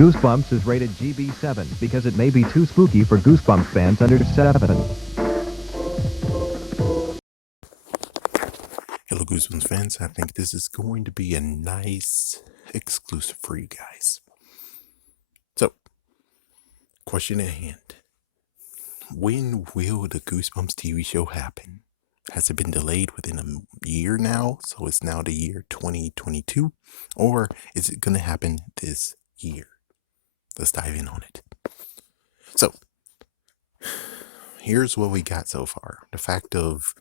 Goosebumps is rated GB7 because it may be too spooky for Goosebumps fans under 7. Hello, Goosebumps fans. I think this is going to be a nice exclusive for you guys. So, question at hand. When will the Goosebumps TV show happen? Has it been delayed within a year now? So it's now the year 2022? Or is it going to happen this year? Let's dive in on it. So, here's what we got so far. The fact of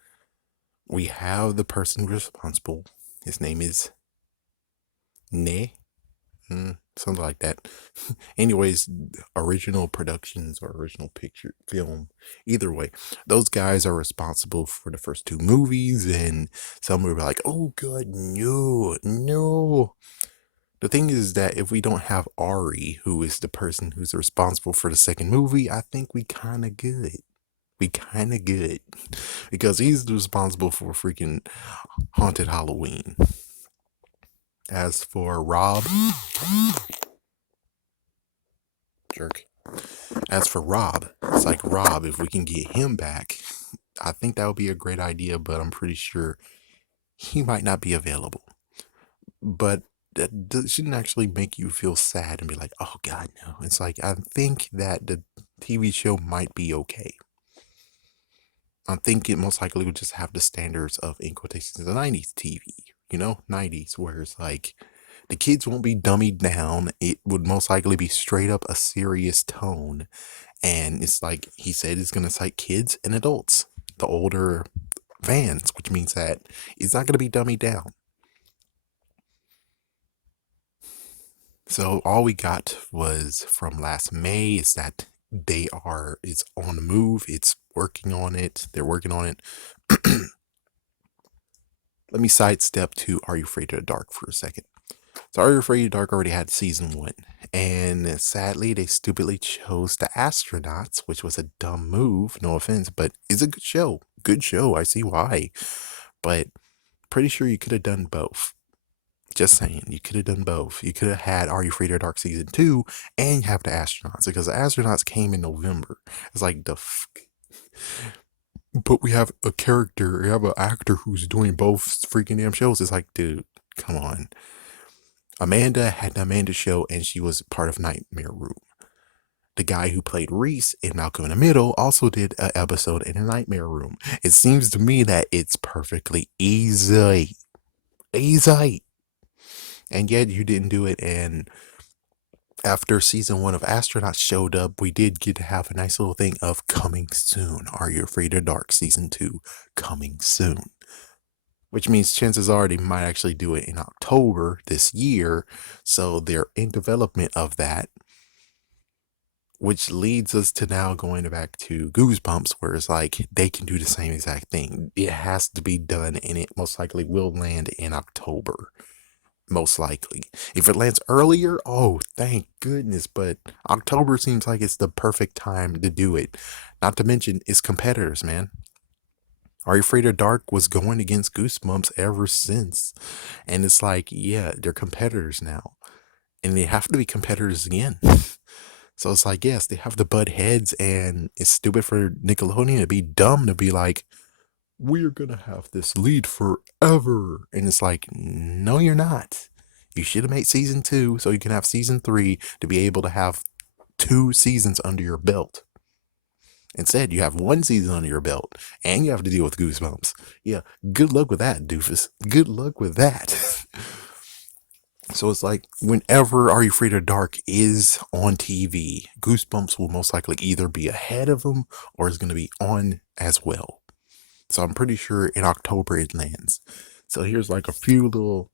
we have the person responsible. His name is Ne. Something like that. Anyways, original productions or original picture film, either way, those guys are responsible for the first two movies, and some were like, oh god, no. The thing is that if we don't have Ari, who is the person who's responsible for the second movie, I think we kind of good. Because he's responsible for freaking Haunted Halloween. As for Rob, jerk. As for Rob, it's like, Rob, if we can get him back, I think that would be a great idea, but I'm pretty sure he might not be available. But that shouldn't actually make you feel sad and be like, oh God, no. It's like, I think that the TV show might be okay. I think it most likely would just have the standards of, in quotations, the 90s TV, 90s, where it's like, the kids won't be dummied down. It would most likely be straight up a serious tone. And it's like he said, it's going to cite kids and adults, the older fans, which means that it's not going to be dummied down. So all we got was from last May is that it's on the move. It's working on it. They're working on it. Let me sidestep to Are You Afraid of the Dark for a second. So Are You Afraid of the Dark already had season 1. And sadly, they stupidly chose the astronauts, which was a dumb move. No offense, but it's a good show. Good show. I see why. But pretty sure you could have done both. Just saying, you could have done both. You could have had Are You Afraid of the Dark season 2 and have the astronauts, because the astronauts came in November. It's like, but we have an actor who's doing both freaking damn shows. It's like, dude, come on. Amanda had the Amanda Show, and she was part of Nightmare Room. The guy who played Reese in Malcolm in the Middle also did an episode in a Nightmare Room. It seems to me that it's perfectly easy. And yet you didn't do it. And after season 1 of Astronauts showed up, we did get to have a nice little thing of coming soon. Are You Afraid of Dark season 2 coming soon? Which means chances are they might actually do it in October this year. So they're in development of that. Which leads us to now going back to Goosebumps, where it's like they can do the same exact thing. It has to be done, and it most likely will land in October. Most likely. If it lands earlier, oh, thank goodness. But October seems like it's the perfect time to do it. Not to mention, it's competitors, man. Are You Afraid of Dark was going against Goosebumps ever since. And it's like, yeah, they're competitors now. And they have to be competitors again. So it's like, yes, they have to butt heads, and it's stupid for Nickelodeon to be dumb to be like, we're going to have this lead forever. And it's like, no, you're not. You should have made season 2 so you can have season 3 to be able to have 2 seasons under your belt. Instead, you have 1 season under your belt, and you have to deal with Goosebumps. Yeah, good luck with that, doofus. Good luck with that. So it's like, whenever Are You Afraid of Dark is on TV, Goosebumps will most likely either be ahead of them or is going to be on as well. So I'm pretty sure in October it lands. So here's like a few little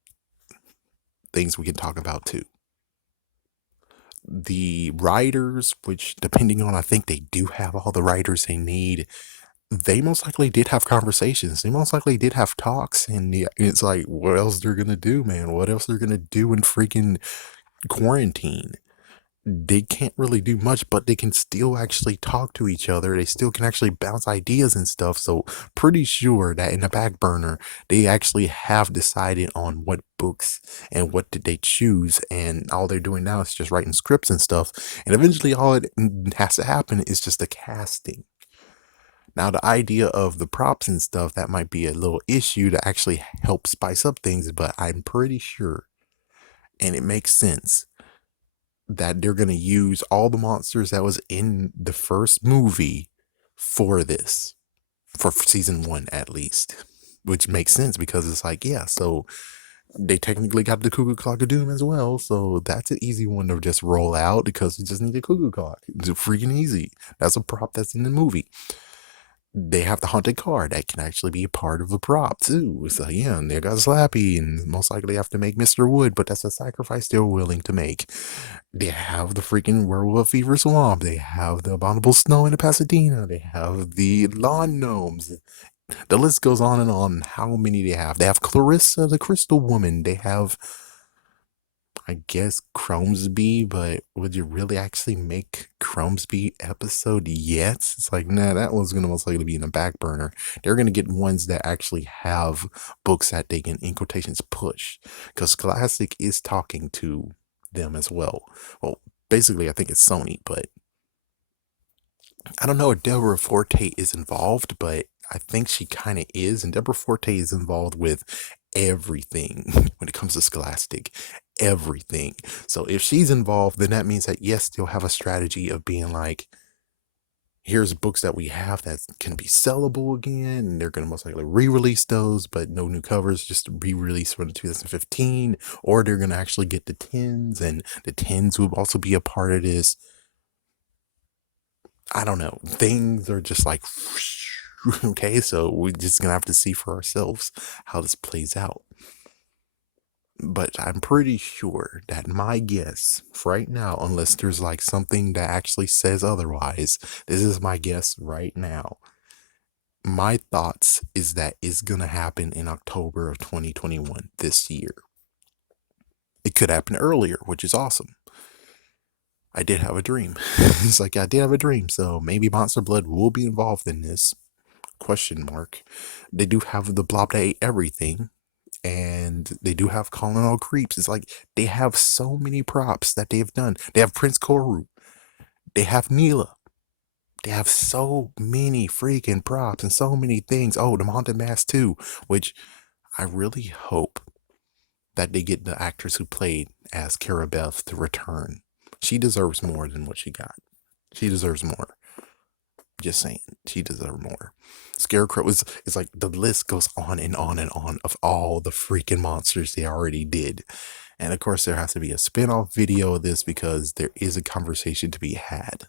things we can talk about too. The writers, which depending on, I think they do have all the writers they need. They most likely did have conversations. They most likely did have talks. And it's like, what else they're going to do, man? What else they're going to do in freaking quarantine? they can't really do much, but they can still actually talk to each other. They still can actually bounce ideas and stuff. So pretty sure that in the back burner, they actually have decided on what books and what did they choose. And all they're doing now is just writing scripts and stuff. And eventually all it has to happen is just the casting. Now, the idea of the props and stuff, that might be a little issue to actually help spice up things, but I'm pretty sure, and it makes sense, that they're going to use all the monsters that was in the first movie for this, for season one at least, which makes sense because it's like, yeah, so they technically got the cuckoo clock of doom as well, so that's an easy one to just roll out because you just need a cuckoo clock. It's freaking easy. That's a prop that's in the movie. They have the haunted car that can actually be a part of the prop too. So yeah, and they got Slappy, and most likely have to make Mr. Wood, but that's a sacrifice they're willing to make. They have the freaking Werewolf Fever Swamp. They have the Abominable Snow in the Pasadena. They have the Lawn Gnomes. The list goes on and on. How many they have? They have Clarissa, the Crystal Woman. They have, I guess, Cromesby, but would you really actually make Cromesby episode yet? It's like, nah, that one's gonna most likely be in the back burner. They're gonna get ones that actually have books that they can, in quotations, push. Because Scholastic is talking to them as well. Well, basically, I think it's Sony, but I don't know if Deborah Forte is involved, but I think she kind of is. And Deborah Forte is involved with everything when it comes to Scholastic. Everything. So if she's involved, then that means that yes, they'll have a strategy of being like, here's books that we have that can be sellable again, and they're going to most likely re-release those, but no new covers, just re-release from 2015, or they're going to actually get the tins, and the tins will also be a part of this. I don't know. Things are just like, okay, so we're just gonna have to see for ourselves how this plays out. But I'm pretty sure that my guess right now, unless there's like something that actually says otherwise, this is my guess right now. My thoughts is that it's gonna happen in October of 2021 this year. It could happen earlier, which is awesome. I did have a dream. It's like I did have a dream, so maybe Monster Blood will be involved in this. Question mark. They do have the blob that ate everything, and they do have calling all creeps. It's like they have so many props that they've done. They have Prince Koru. They have Neela. They have so many freaking props and so many things. Oh, the Haunted Mask too, which I really hope that they get the actress who played as Cara Beth to return. She deserves more than what she got. She deserves more. Just saying, she deserves more. Scarecrow is, it's like the list goes on and on and on of all the freaking monsters they already did. And of course, there has to be a spin-off video of this because there is a conversation to be had.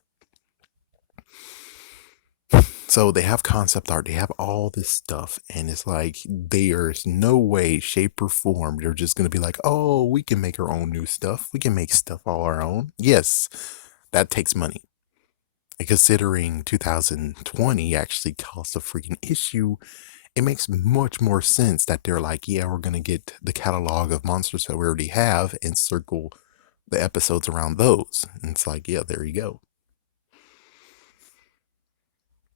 So they have concept art, they have all this stuff, and it's like there's no way, shape, or form they're just gonna be like, oh, we can make our own new stuff. We can make stuff all our own. Yes, that takes money. And considering 2020 actually cost a freaking issue, it makes much more sense that they're like, yeah, we're gonna get the catalog of monsters that we already have and circle the episodes around those. And it's like, yeah, there you go.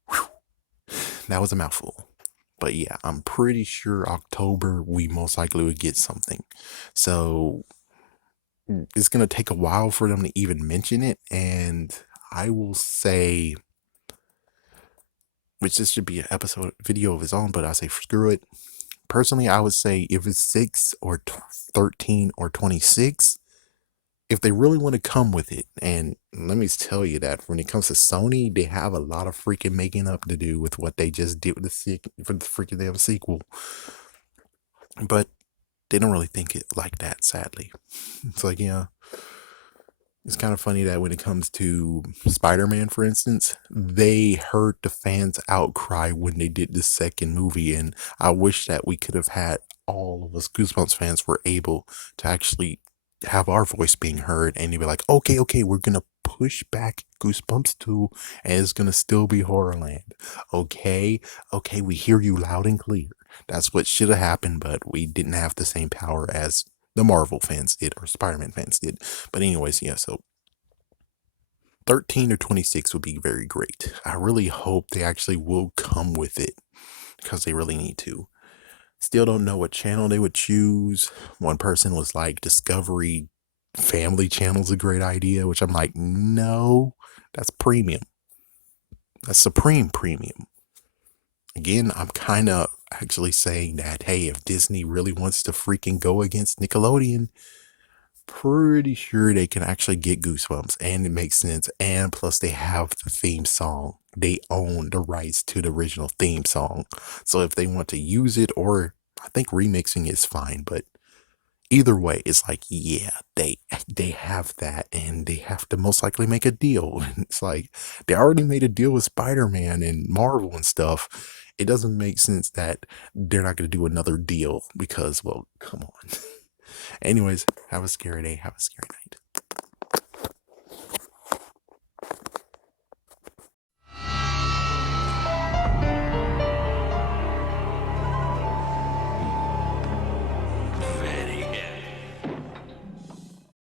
Whew. That was a mouthful. But yeah, I'm pretty sure October we most likely would get something. So it's gonna take a while for them to even mention it, and I will say, which this should be an episode video of its own, but I say screw it. Personally, I would say if it's 6 or 13 or 26, if they really want to come with it, and let me tell you that when it comes to Sony, they have a lot of freaking making up to do with what they just did with for the freaking damn sequel. But they don't really think it like that, sadly. It's like, yeah, it's kind of funny that when it comes to Spider-Man, for instance, they heard the fans' outcry when they did the second movie, and I wish that we could have had all of us Goosebumps fans were able to actually have our voice being heard, and they'd be like, okay, we're gonna push back Goosebumps 2, and it's gonna still be Horrorland. Okay, we hear you loud and clear. That's what should have happened, but we didn't have the same power as the Marvel fans did or Spider-Man fans did. But anyways, yeah, so 13 or 26 would be very great. I really hope they actually will come with it because they really need to. Still don't know what channel they would choose. One person was like, Discovery Family Channel's a great idea, which I'm like, no, that's premium. That's supreme premium. Again, I'm kind of actually saying that, hey, if Disney really wants to freaking go against Nickelodeon, pretty sure they can actually get Goosebumps, and it makes sense. And plus, they have the theme song. They own the rights to the original theme song. So if they want to use it, or I think remixing is fine, but either way, it's like, yeah, they have that, and they have to most likely make a deal. And it's like they already made a deal with Spider-Man and Marvel and stuff. It doesn't make sense that they're not going to do another deal because, well, come on. Anyways, have a scary day. Have a scary night.